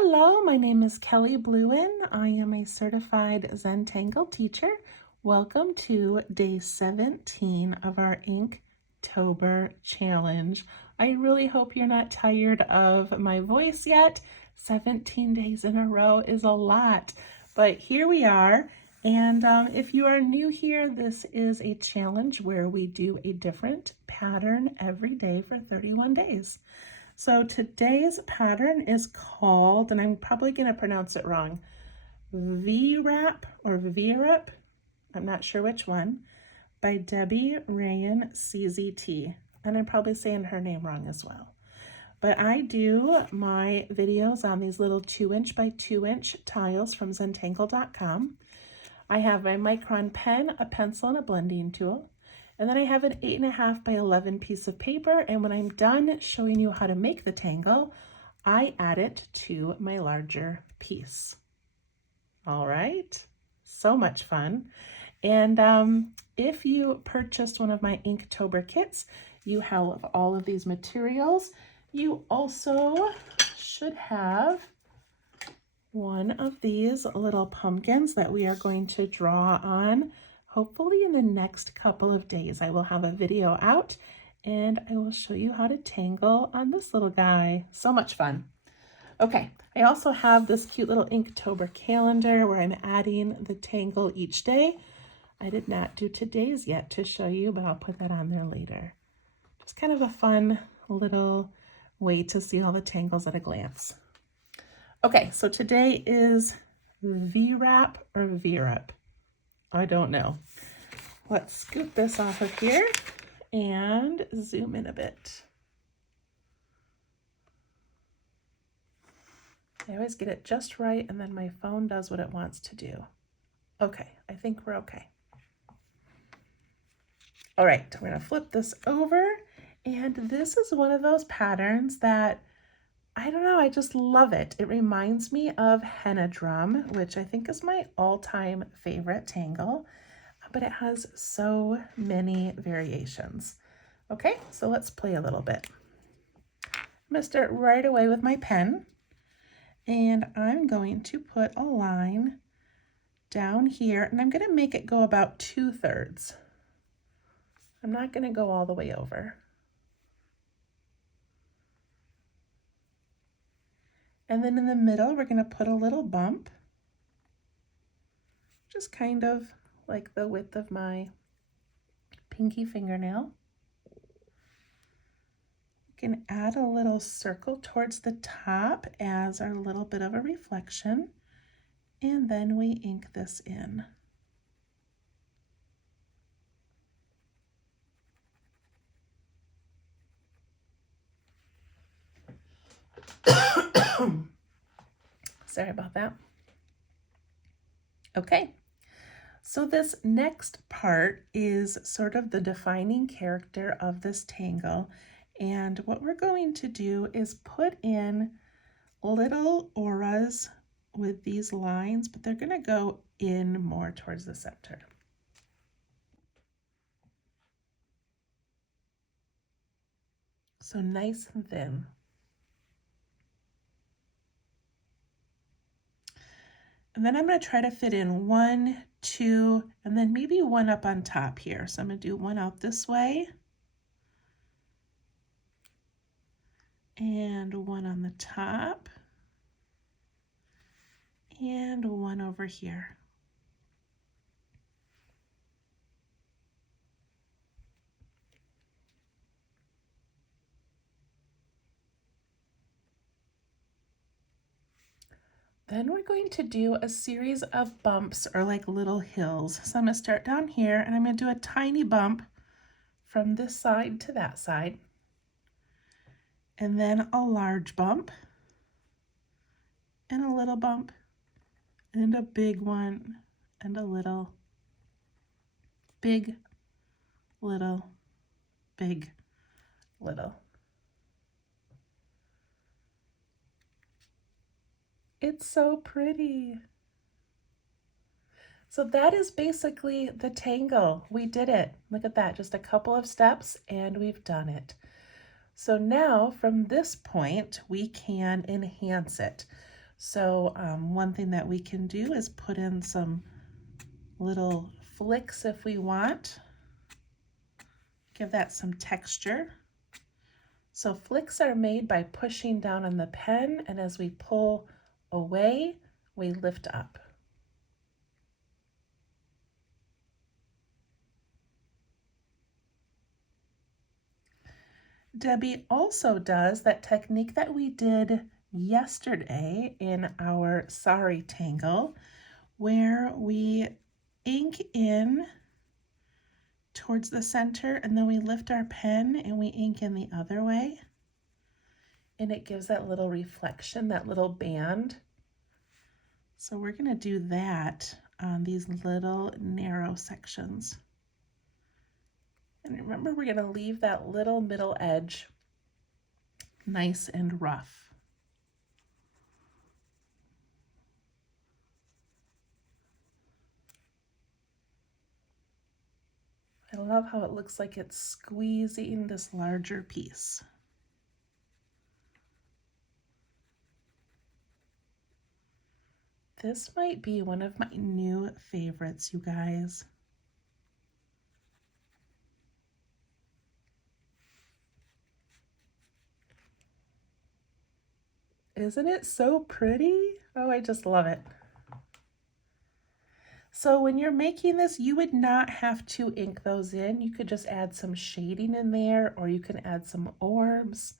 Hello, my name is Kelly Bluin. I am a certified Zentangle teacher. Welcome to day 17 of our Inktober challenge. I really hope you're not tired of my voice yet. 17 days in a row is a lot, but here we are. And if you are new here, this is a challenge where we do a different pattern every day for 31 days. So today's pattern is called, and I'm probably going to pronounce it wrong, Vrap or Veerap, I'm not sure which one, by Debbie Rayan CZT. And I'm probably saying her name wrong as well. But I do my videos on these little 2-inch by 2-inch tiles from Zentangle.com. I have a micron pen, a pencil, and a blending tool. And then I have an 8.5 by 11 piece of paper, and when I'm done showing you how to make the tangle, I add it to my larger piece. All right, so much fun. And if you purchased one of my Inktober kits, you have all of these materials. You also should have one of these little pumpkins that we are going to draw on. Hopefully in the next couple of days, I will have a video out and I will show you how to tangle on this little guy. So much fun. Okay, I also have this cute little Inktober calendar where I'm adding the tangle each day. I did not do today's yet to show you, but I'll put that on there later. Just kind of a fun little way to see all the tangles at a glance. Okay, so today is Veerap or Veerap. I don't know. Let's scoop this off of here and zoom in a bit. I always get it just right and then my phone does what it wants to do. Okay, I think we're okay. All right, we're gonna flip this over, and this is one of those patterns that I don't know, I just love it. It reminds me of henna drum, which I think is my all-time favorite tangle, but it has so many variations. Okay, so let's play a little bit. I'm gonna start right away with my pen, and I'm going to put a line down here, and I'm gonna make it go about 2/3. I'm not gonna go all the way over. And then in the middle, we're going to put a little bump, just kind of like the width of my pinky fingernail. We can add a little circle towards the top as our little bit of a reflection, and then we ink this in. Sorry about that. Okay, so this next part is sort of the defining character of this tangle. And what we're going to do is put in little auras with these lines, but they're going to go in more towards the center. So nice and thin. And then I'm going to try to fit in 1, 2, and then maybe one up on top here. So I'm going to do one out this way. And one on the top. And one over here. Then we're going to do a series of bumps or like little hills. So I'm going to start down here and I'm going to do a tiny bump from this side to that side. And then a large bump and a little bump and a big one and a little, big, little, big, little. It's so pretty. So that is basically the tangle. We did it. Look at that, just a couple of steps and we've done it. So now from this point, we can enhance it. So one thing that we can do is put in some little flicks if we want. Give that some texture. So flicks are made by pushing down on the pen, and as we pull away, we lift up. Debbie also does that technique that we did yesterday in our Sorry Tangle, where we ink in towards the center and then we lift our pen and we ink in the other way. And it gives that little reflection, that little band. So we're going to do that on these little narrow sections. And remember, we're going to leave that little middle edge nice and rough. I love how it looks like it's squeezing this larger piece. This might be one of my new favorites, you guys. Isn't it so pretty? Oh, I just love it. So when you're making this, you would not have to ink those in. You could just add some shading in there, or you can add some orbs,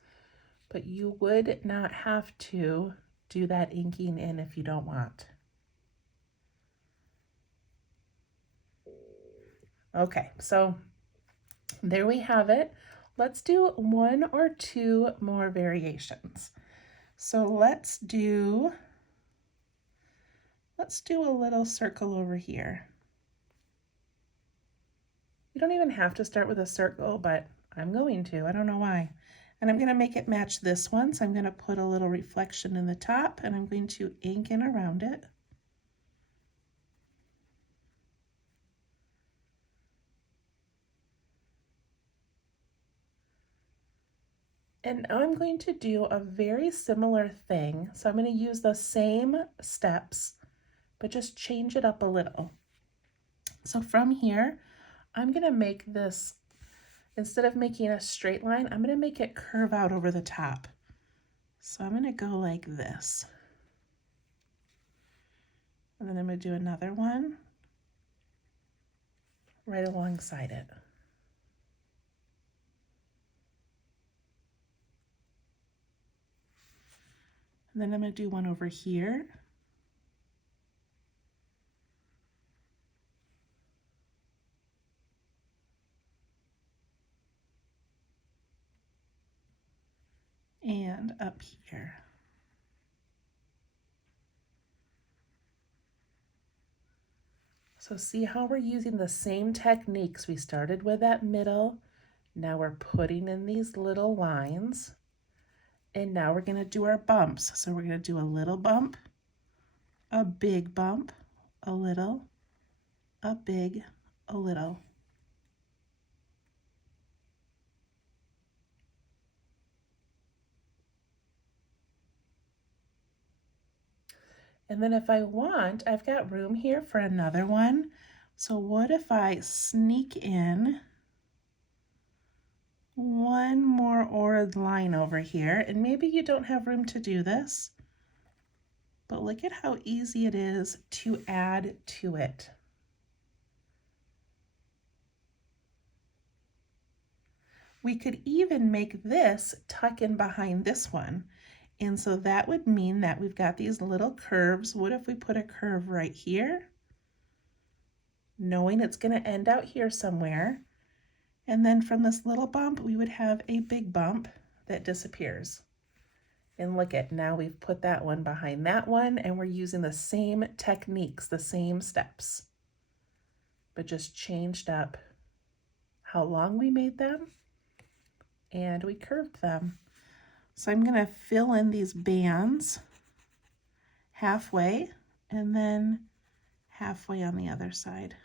but you would not have to do that inking in if you don't want. Okay, so there we have it. Let's do one or two more variations. So let's do a little circle over here. You don't even have to start with a circle, but I'm going to. I don't know why. And I'm going to make it match this one. So I'm going to put a little reflection in the top and I'm going to ink in around it. And now I'm going to do a very similar thing. So I'm going to use the same steps, but just change it up a little. So from here, I'm going to make this, instead of making a straight line, I'm going to make it curve out over the top. So I'm going to go like this. And then I'm going to do another one right alongside it. And then I'm going to do one over here. And up here. So see how we're using the same techniques. We started with that middle. Now we're putting in these little lines. And now we're going to do our bumps. So we're going to do a little bump, a big bump, a little, a big, a little. And then if I want, I've got room here for another one. So what if I sneak in one more orange line over here? And maybe you don't have room to do this, but look at how easy it is to add to it. We could even make this tuck in behind this one. And so that would mean that we've got these little curves. What if we put a curve right here? Knowing it's going to end out here somewhere. And then from this little bump, we would have a big bump that disappears. And look at, now we've put that one behind that one, and we're using the same techniques, the same steps, but just changed up how long we made them, and we curved them. So I'm going to fill in these bands halfway and then halfway on the other side.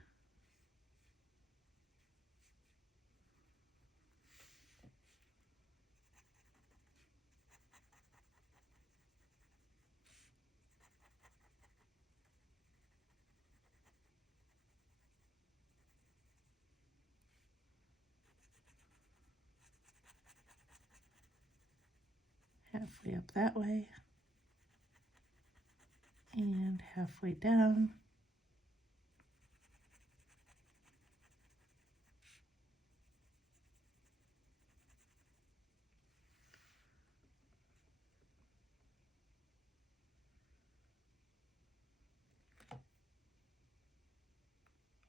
halfway up that way, and halfway down.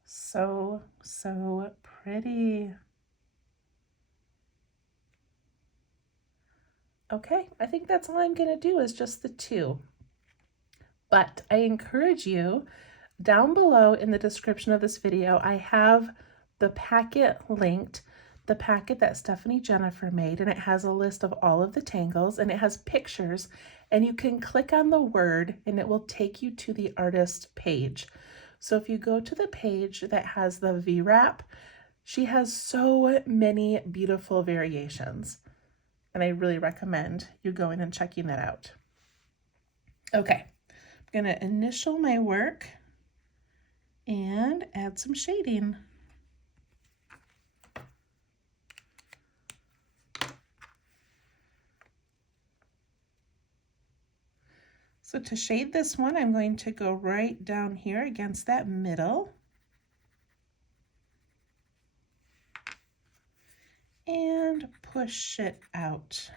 So, so pretty. Okay, I think that's all I'm gonna do is just the two. But I encourage you, down below in the description of this video, I have the packet linked, the packet that Stephanie Jennifer made, and it has a list of all of the tangles and it has pictures, and you can click on the word and it will take you to the artist page. So if you go to the page that has the Vrap, she has so many beautiful variations, and I really recommend you going and checking that out. Okay, I'm gonna initial my work and add some shading. So to shade this one, I'm going to go right down here against that middle and push it out.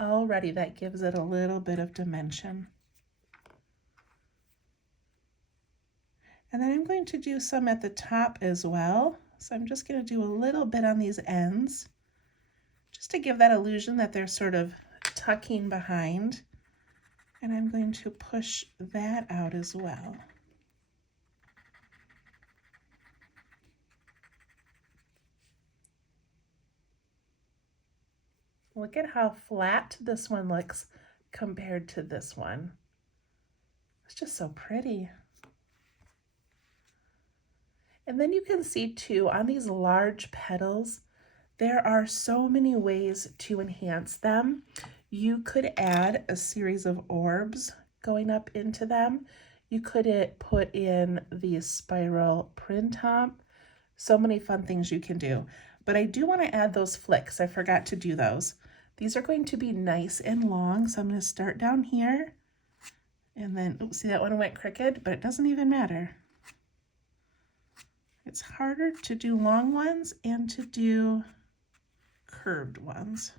Already that gives it a little bit of dimension. And then I'm going to do some at the top as well. So I'm just going to do a little bit on these ends, just to give that illusion that they're sort of tucking behind. And I'm going to push that out as well. Look at how flat this one looks compared to this one. It's just so pretty. And then you can see too, on these large petals, there are so many ways to enhance them. You could add a series of orbs going up into them. You could put in the spiral print up. So many fun things you can do. But I do want to add those flicks. I forgot to do those. These are going to be nice and long, so I'm going to start down here. And then, oops, see that one went crooked, but it doesn't even matter. It's harder to do long ones and to do curved ones.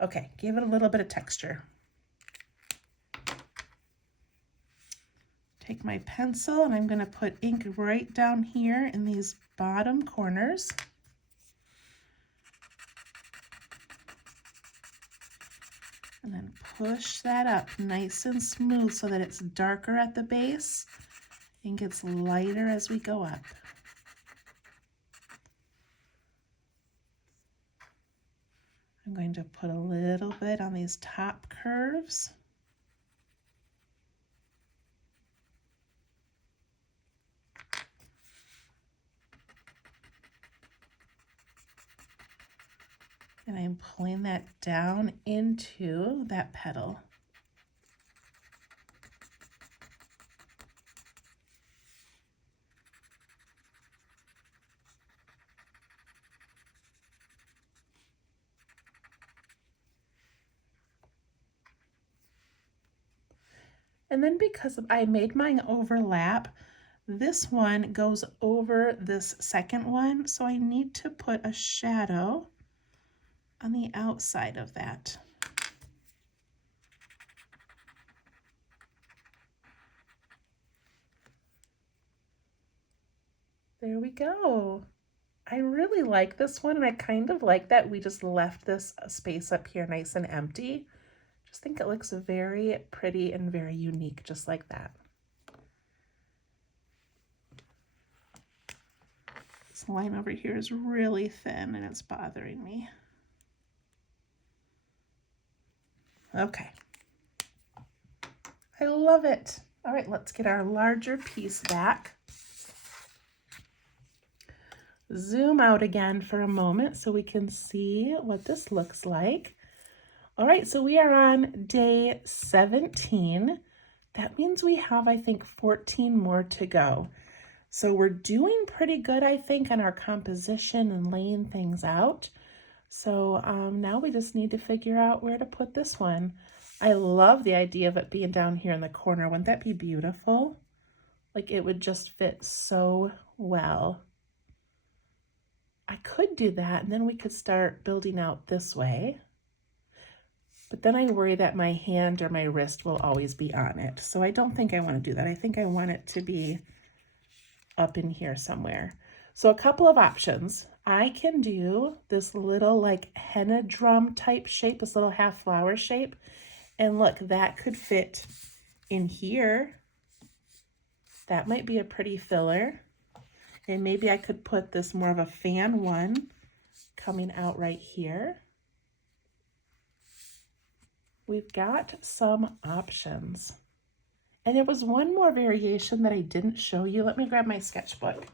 Okay, give it a little bit of texture. Take my pencil and I'm going to put ink right down here in these bottom corners. And then push that up nice and smooth so that it's darker at the base and gets lighter as we go up. I'm going to put a little bit on these top curves. And I'm pulling that down into that petal. And then because I made mine overlap, this one goes over this second one, so I need to put a shadow on the outside of that. There we go. I really like this one, and I kind of like that we just left this space up here nice and empty. Just think it looks very pretty and very unique, just like that. This line over here is really thin and it's bothering me. Okay. I love it. All right, let's get our larger piece back. Zoom out again for a moment so we can see what this looks like. All right, so we are on day 17. That means we have, I think, 14 more to go. So we're doing pretty good, I think, on our composition and laying things out. So now we just need to figure out where to put this one. I love the idea of it being down here in the corner. Wouldn't that be beautiful? Like it would just fit so well. I could do that and then we could start building out this way. But then I worry that my hand or my wrist will always be on it. So I don't think I want to do that. I think I want it to be up in here somewhere. So a couple of options. I can do this little like henna drum type shape, this little half flower shape. And look, that could fit in here. That might be a pretty filler. And maybe I could put this more of a fan one coming out right here. We've got some options. And there was one more variation that I didn't show you. Let me grab my sketchbook.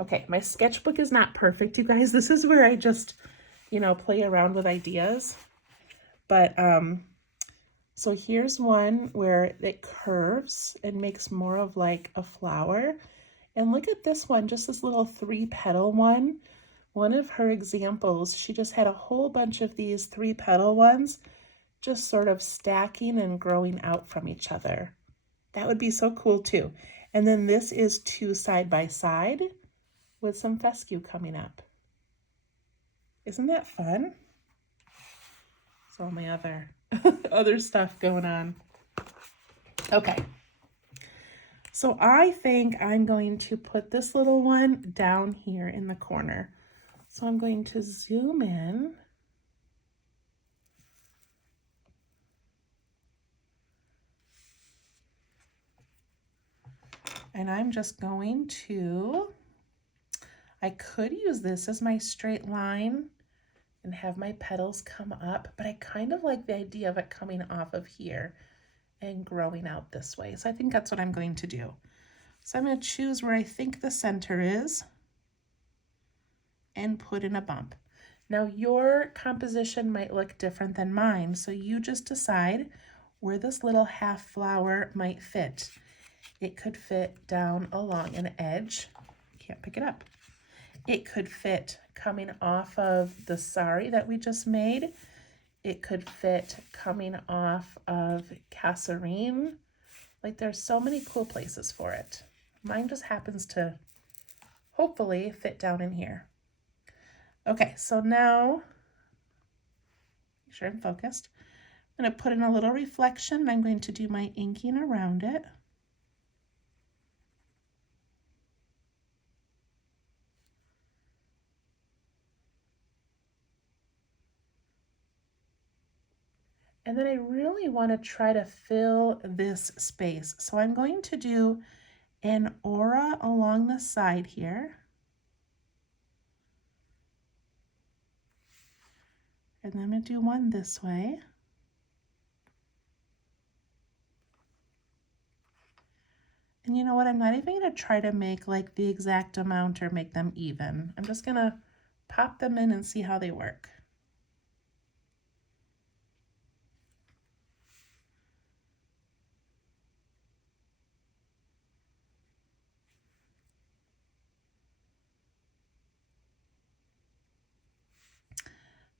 Okay, my sketchbook is not perfect, you guys. This is where I just, you know, play around with ideas. But so here's one where it curves and makes more of like a flower. And look at this one, just this little 3-petal one. One of her examples, she just had a whole bunch of these 3-petal ones just sort of stacking and growing out from each other. That would be so cool too. And then this is 2 side by side with some fescue coming up. Isn't that fun? It's all my other stuff going on. Okay. So I think I'm going to put this little one down here in the corner. So I'm going to zoom in. And I'm just going to, I could use this as my straight line and have my petals come up, but I kind of like the idea of it coming off of here and growing out this way. So I think that's what I'm going to do. So I'm going to choose where I think the center is and put in a bump. Now your composition might look different than mine, so you just decide where this little half flower might fit. It could fit down along an edge. Can't pick it up. It could fit coming off of the sari that we just made. It could fit coming off of casserine. Like there's so many cool places for it. Mine just happens to hopefully fit down in here. Okay, so now, make sure I'm focused. I'm going to put in a little reflection and I'm going to do my inking around it. And then I really want to try to fill this space. So I'm going to do an aura along the side here. And then I'm going to do one this way. And you know what? I'm not even going to try to make like the exact amount or make them even. I'm just going to pop them in and see how they work.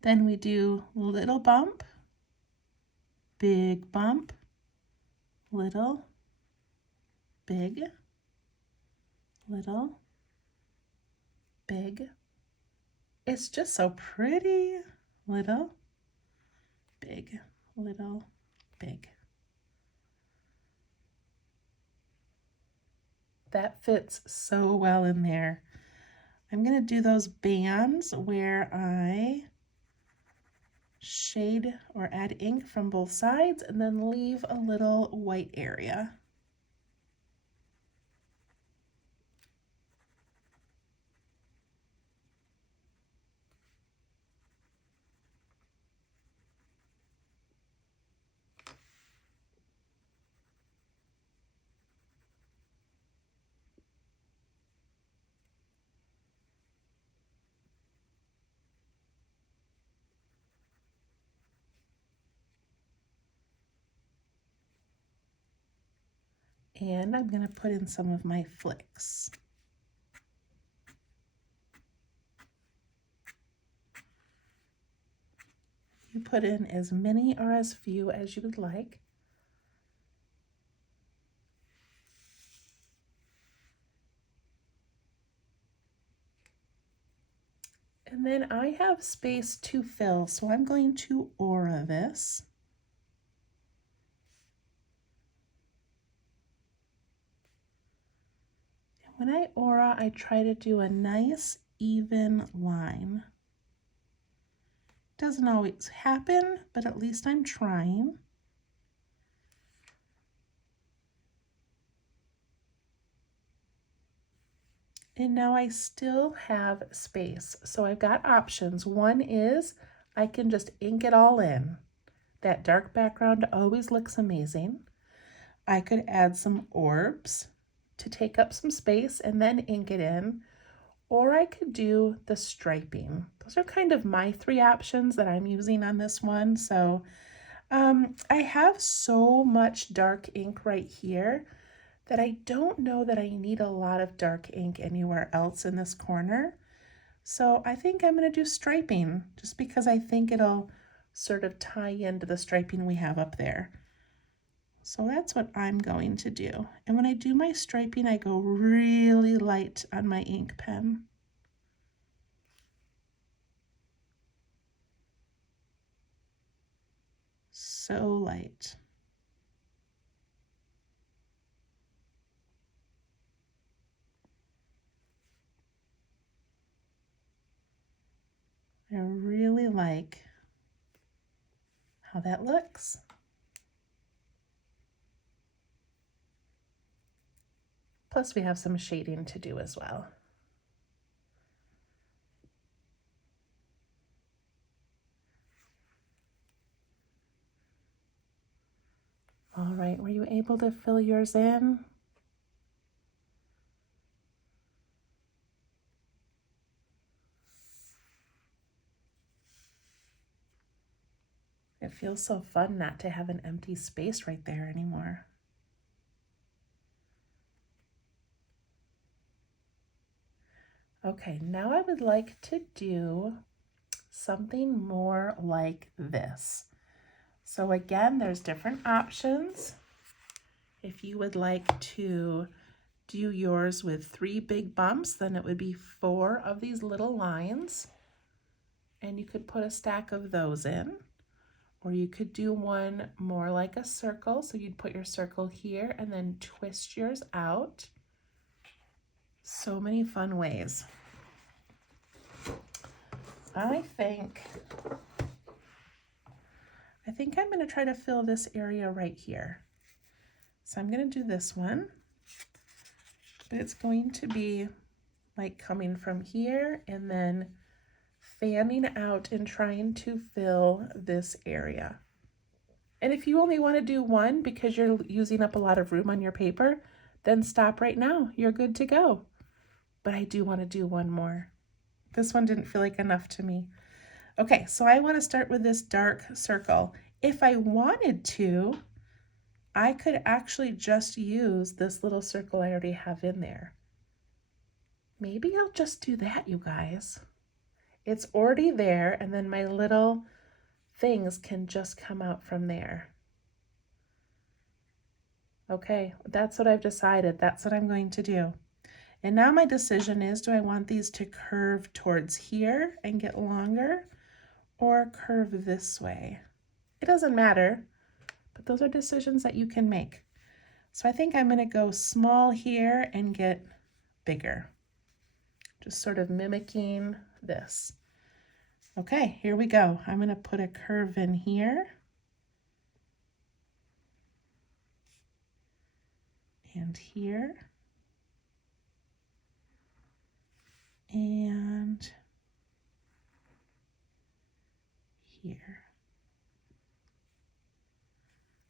Then we do little bump, big bump, little, big, little, big. It's just so pretty. Little, big, little, big. That fits so well in there. I'm going to do those bands where I shade or add ink from both sides and then leave a little white area. And I'm going to put in some of my flicks. You put in as many or as few as you would like. And then I have space to fill, so I'm going to aura this. And when I aura, I try to do a nice even line. Doesn't always happen, but at least I'm trying. And now I still have space. So I've got options. One is I can just ink it all in. That dark background always looks amazing. I could add some orbs to take up some space and then ink it in. Or I could do the striping. Those are kind of my three options that I'm using on this one. So I have so much dark ink right here that I don't know that I need a lot of dark ink anywhere else in this corner. So I think I'm going to do striping just because I think it'll sort of tie into the striping we have up there. So that's what I'm going to do. And when I do my striping, I go really light on my ink pen. So light. I really like how that looks. Plus we have some shading to do as well. All right, were you able to fill yours in? It feels so fun not to have an empty space right there anymore. Okay, now I would like to do something more like this. So again, there's different options. If you would like to do yours with 3 big bumps, then it would be 4 of these little lines. And you could put a stack of those in. Or you could do one more like a circle. So you'd put your circle here and then twist yours out. So many fun ways. I think I'm going to try to fill this area right here. So I'm going to do this one, but it's going to be like coming from here and then fanning out and trying to fill this area. And if you only want to do one because you're using up a lot of room on your paper, then stop right now. You're good to go. But I do want to do one more. This one didn't feel like enough to me. Okay, so I want to start with this dark circle. If I wanted to, I could actually just use this little circle I already have in there. Maybe I'll just do that, you guys. It's already there, and then my little things can just come out from there. Okay, that's what I've decided. That's what I'm going to do. And now my decision is, do I want these to curve towards here and get longer, or curve this way? It doesn't matter, but those are decisions that you can make. So I think I'm going to go small here and get bigger. Just sort of mimicking this. Okay, here we go. I'm going to put a curve in here. And here. And here.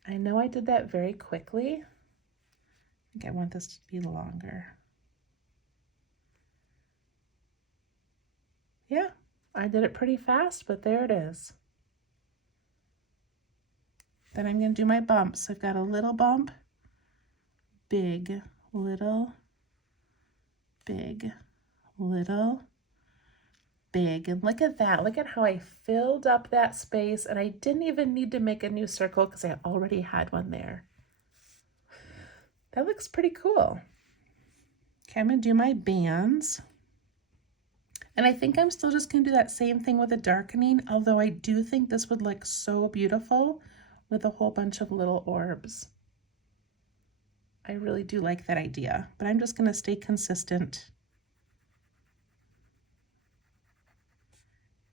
I know I did that very quickly. I think I want this to be longer. Yeah, I did it pretty fast, but there it is. Then I'm going to do my bumps. I've got a little bump, big, little, big, little, big. And look at that. Look at how I filled up that space, and I didn't even need to make a new circle because I already had one there. That looks pretty cool. Okay, I'm going to do my bands. And I think I'm still just going to do that same thing with the darkening, although I do think this would look so beautiful with a whole bunch of little orbs. I really do like that idea, but I'm just going to stay consistent.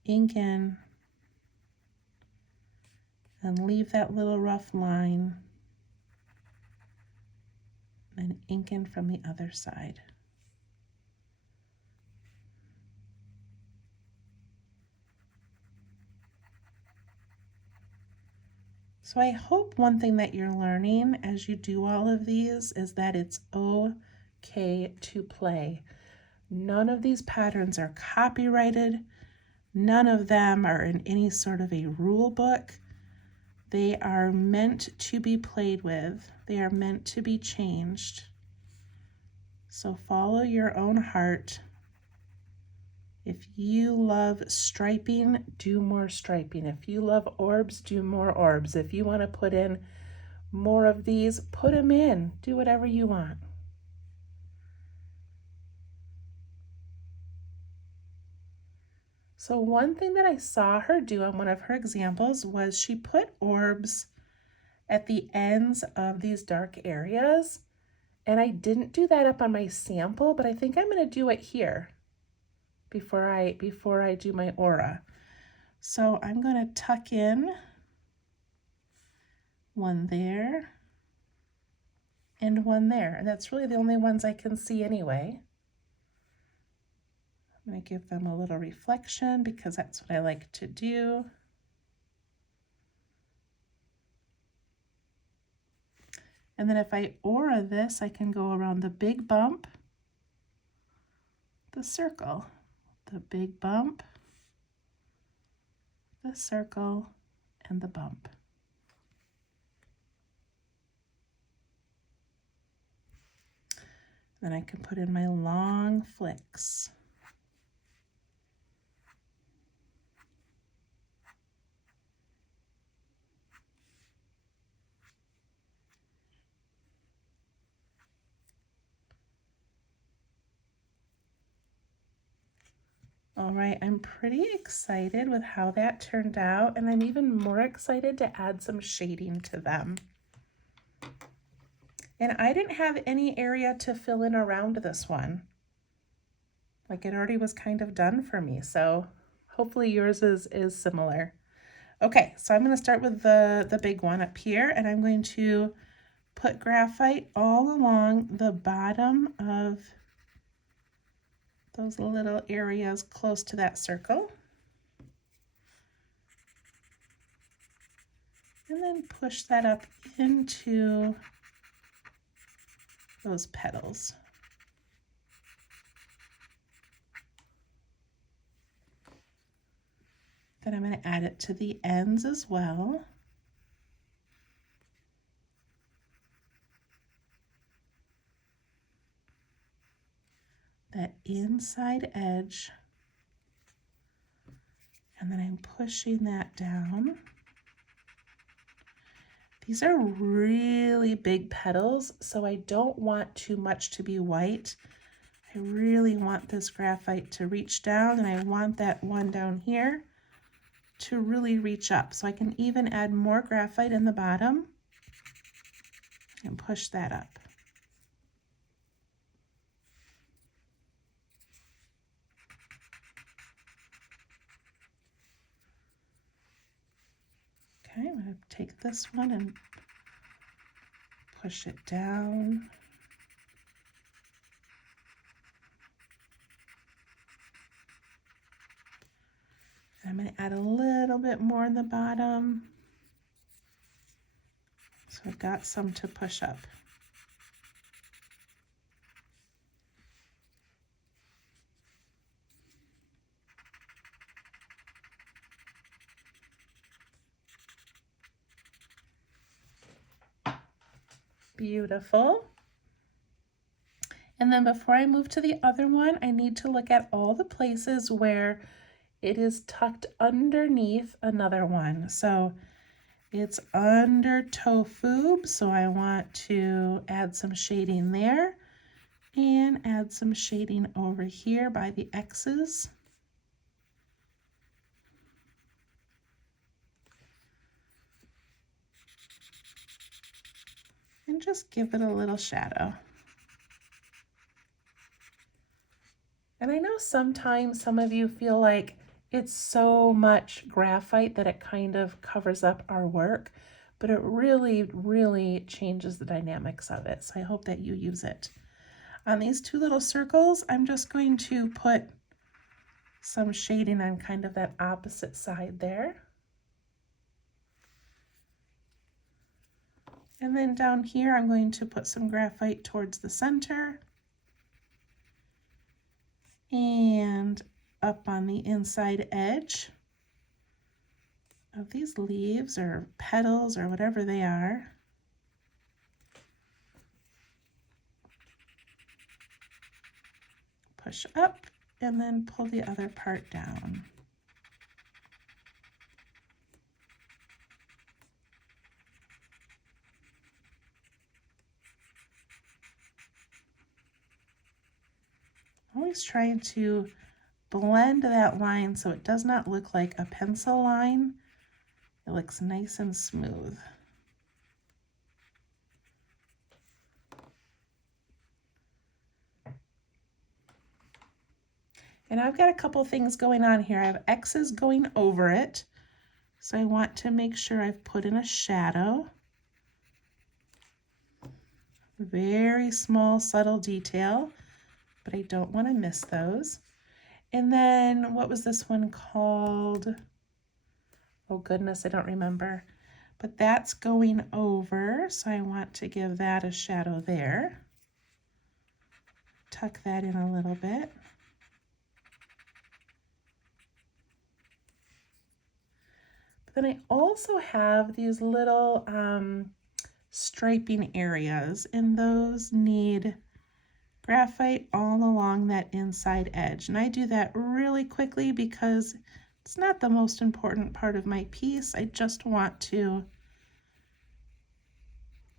Ink in and leave that little rough line, and ink in from the other side. So I hope one thing that you're learning as you do all of these is that it's okay to play. None of these patterns are copyrighted. None of them are in any sort of a rule book. They are meant to be played with. They are meant to be changed. So follow your own heart. If you love striping, do more striping. If you love orbs, do more orbs. If you want to put in more of these, put them in. Do whatever you want. So one thing that I saw her do on one of her examples was she put orbs at the ends of these dark areas. And I didn't do that up on my sample, but I think I'm going to do it here before I do my aura. So I'm going to tuck in one there and one there. And that's really the only ones I can see anyway. I'm going to give them a little reflection because that's what I like to do. And then if I aura this, I can go around the big bump, the circle, the big bump, the circle, and the bump. Then I can put in my long flicks. All right, I'm pretty excited with how that turned out, and I'm even more excited to add some shading to them. And I didn't have any area to fill in around this one. Like it already was kind of done for me, so hopefully yours is similar. Okay, so I'm going to start with the big one up here, and I'm going to put graphite all along the bottom of those little areas close to that circle. And then push that up into those petals. Then I'm going to add it to the ends as well. That inside edge, and then I'm pushing that down. These are really big petals, so I don't want too much to be white. I really want this graphite to reach down, and I want that one down here to really reach up. So I can even add more graphite in the bottom and push that up. Okay, I'm going to take this one and push it down. I'm going to add a little bit more in the bottom. So I've got some to push up. Beautiful. then before I move to the other one, I need to look at all the places where it is tucked underneath another one. So it's under tofu, so I want to add some shading there and add some shading over here by the X's. And just give it a little shadow. And I know sometimes some of you feel like it's so much graphite that it kind of covers up our work, but it really, really changes the dynamics of it. So I hope that you use it. On these two little circles, I'm just going to put some shading on kind of that opposite side there. And then down here, I'm going to put some graphite towards the center and up on the inside edge of these leaves or petals or whatever they are. Push up and then pull the other part down. Always trying to blend that line so it does not look like a pencil line. It looks nice and smooth. And I've got a couple things going on here. I have X's going over it, so I want to make sure I've put in a shadow. Very small, subtle detail, but I don't want to miss those. And then what was this one called? Oh goodness, I don't remember. But that's going over, so I want to give that a shadow there. Tuck that in a little bit. But then I also have these little striping areas, and those need graphite all along that inside edge. And I do that really quickly because it's not the most important part of my piece. I just want to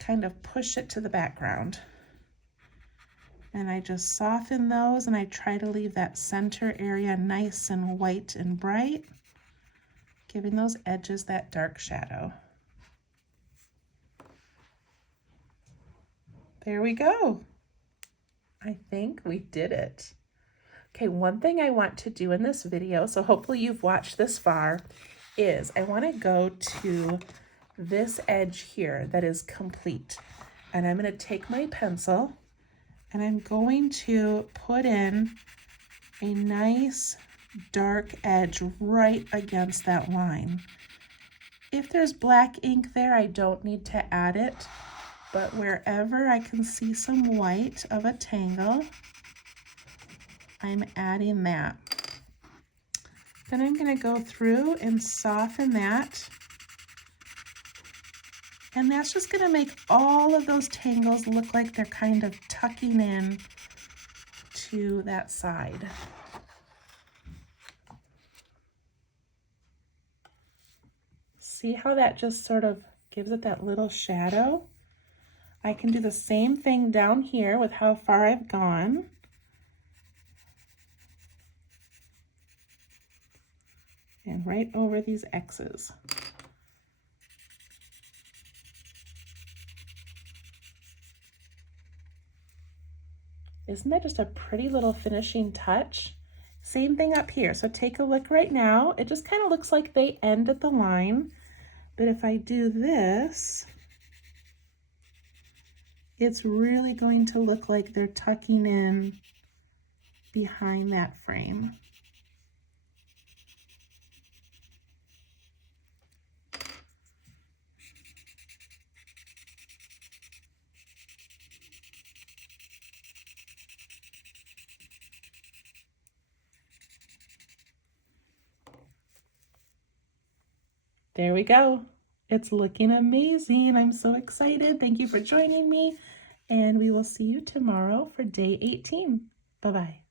kind of push it to the background. And I just soften those and I try to leave that center area nice and white and bright, giving those edges that dark shadow. There we go. I think we did it. Okay, one thing I want to do in this video, so hopefully you've watched this far, is I want to go to this edge here that is complete. And I'm going to take my pencil and I'm going to put in a nice dark edge right against that line. If there's black ink there, I don't need to add it, but wherever I can see some white of a tangle, I'm adding that. Then I'm going to go through and soften that. And that's just going to make all of those tangles look like they're kind of tucking in to that side. See how that just sort of gives it that little shadow? I can do the same thing down here with how far I've gone. And right over these X's. Isn't that just a pretty little finishing touch? Same thing up here. So take a look right now. It just kind of looks like they end at the line. But if I do this, it's really going to look like they're tucking in behind that frame. There we go. It's looking amazing. I'm so excited. Thank you for joining me. and we will see you tomorrow for day 18. Bye-bye.